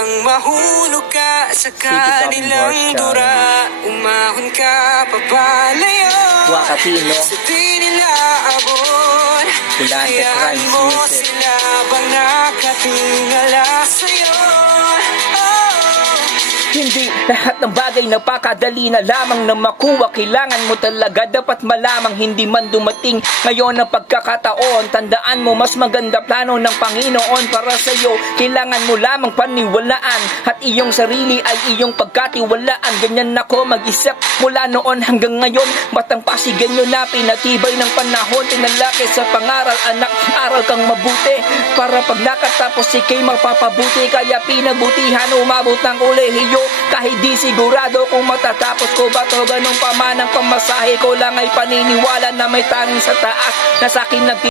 Nang mahulog ka sa kanilang dura, umahon ka papalayo sa di nila abot. Hayaan mo sila bang nakatingala sa'yo. Hindi lahat ng bagay napakadali na lamang na makuha. Kailangan mo talaga dapat malamang hindi man dumating ngayon ang pagkakataon. Tandaan mo mas maganda plano ng Panginoon para sa iyo. Kailangan mo lamang paniwalaan at iyong sarili ay iyong pagkatiwalaan. Ganyan ako mag-isip mula noon hanggang ngayon. Batang pasigan nyo na pinatibay ng panahon. Tinalaki sa pangaral, anak, aral kang mabuti para pag nakatapos ikay mapapabuti. Kaya pinagbutihan umabot ng kolehiyo kahit di sigurado kung matatapos ko ba to. Ganun pa man ang pamasahe ko lang ay paniniwala na may tanging sa taas na sa akin